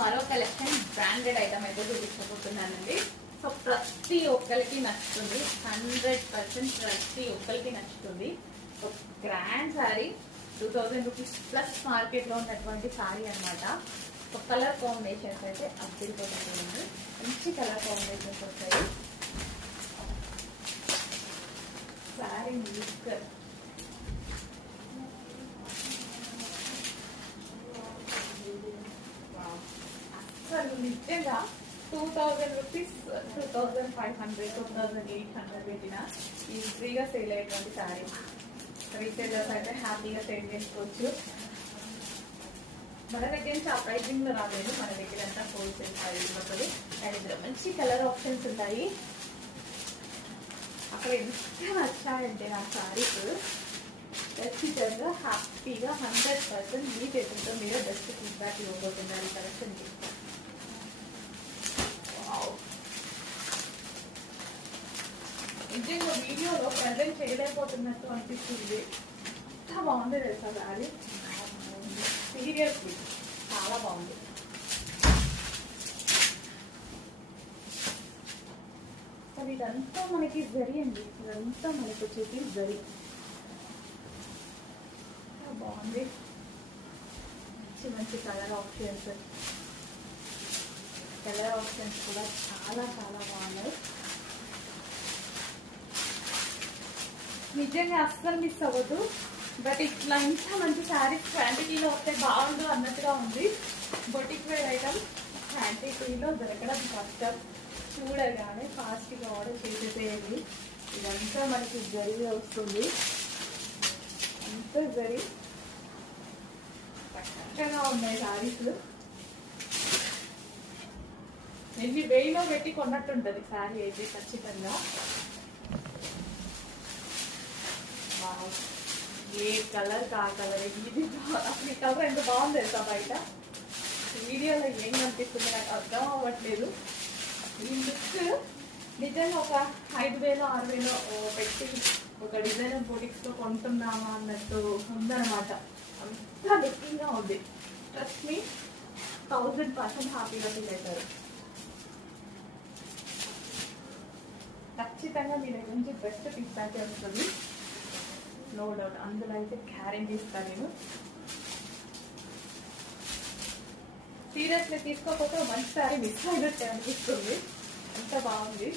మరో collection branded item అయితే చూపించబోతున్నానండి. So ప్రతి ఒక్కరికి నచ్చుతుంది, 100% ప్రతి ఒక్కరికి నచ్చుతుంది. So grand sari, 2000 rupees plus మార్కెట్లో ఉన్నటువంటి శారీ అనమాట. సో కలర్ కాంబినేషన్స్ అయితే అద్దరిపోతుంది, మంచి కలర్ కాంబినేషన్స్ వస్తాయి. శారీ లుక్ అసలు నిజంగా 2000 రూపీస్, 2500, 2800 పెట్టిన ఈజీగా సేల్ అయ్యేటువంటి శారీ. రీసేలర్స్ అయితే హ్యాపీగా సేల్ చేసుకోవచ్చు. మన దగ్గర నుంచి ఆ ప్రైజింగ్ లో రాలేదు, మన దగ్గర అంతా హోల్సేల్ ప్రైజింగ్ ఉంటుంది. అండ్ ఇందులో మంచి కలర్ ఆప్షన్స్ ఉంటాయి. అక్కడ ఎంత నచ్చాయంటే నా శారీస్ ఖచ్చితంగా హ్యాపీగా 100% మీ చేతులతో మీరు బెస్ట్ ఫీడ్బ్యాక్ ఇవ్వబోతున్నారు ఈ కలెక్షన్కి. నిజంగా వీడియోలో ప్రజెంట్ చేయలేకపోతున్నట్టు అనిపిస్తుంది. ఎంత బాగుంది తెలుసా శారీ, సీరియస్లీ చాలా బాగుంది. అది ఇదంతా మనకి జరి అండి, ఇదంతా మనకి వచ్చేసి జరి. బాగుంది, మంచి మంచి కలర్ ఆప్షన్స్ కూడా చాలా చాలా బాగున్నాయి. నిజంగా అస్సలు మిస్ అవ్వదు. బట్ ఇట్లా ఇంకా మంచి శారీస్ క్వాంటిటీలో వస్తే బాగుండు అన్నట్టుగా ఉంది. బొటిక్ వేర్ ఐటమ్ క్వాంటిటీలో దొరకడం కష్టం. చూడగానే ఫాస్ట్గా ఆర్డర్ చేసేసేయండి. ఇదంతా మనకి జరిగి వస్తుంది, అంత జరి చక్కగా ఉన్నాయి శారీస్. ఎన్ని వేయిలో పెట్టి కొన్నట్టుంటుంది శారీ అయితే ఖచ్చితంగా. ఏ కలర్ కా కలర్, ఇది అసలు ఈ కలర్ ఎంత బాగుంది తెలుసా, బయట వీడియోలో ఏం కనిపిస్తుంది నాకు అర్థం అవ్వట్లేదు. ఈ లుక్ నిజంగా ఒక 5000, 6000 పెట్టి ఒక డిజైనర్ బొటిక్స్లో కొంటున్నామా అన్నట్టు ఉందన్నమాట. అంతా లుకింగ్గా ఉంది. ట్రస్ట్ మీ, 1000% హ్యాపీగా ఫీల్ అవుతారు. ఖచ్చితంగా మీ దగ్గర నుంచి బెస్ట్ ఫీడ్బ్యాక్ వస్తుంది, నో డౌట్. అందులో అయితే గ్యారెంటీ ఇస్తాను నేను. సీరియస్లీ తీసుకోకపోతే మంచి సారీ మిస్ అయినట్టు అనిపిస్తుంది, అంత బాగుంది.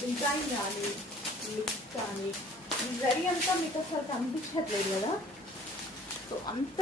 డిజైన్ కానీ లుక్ కానీ జరి అంతా మీకు అసలు కనిపించట్లేదు కదా. సో అంత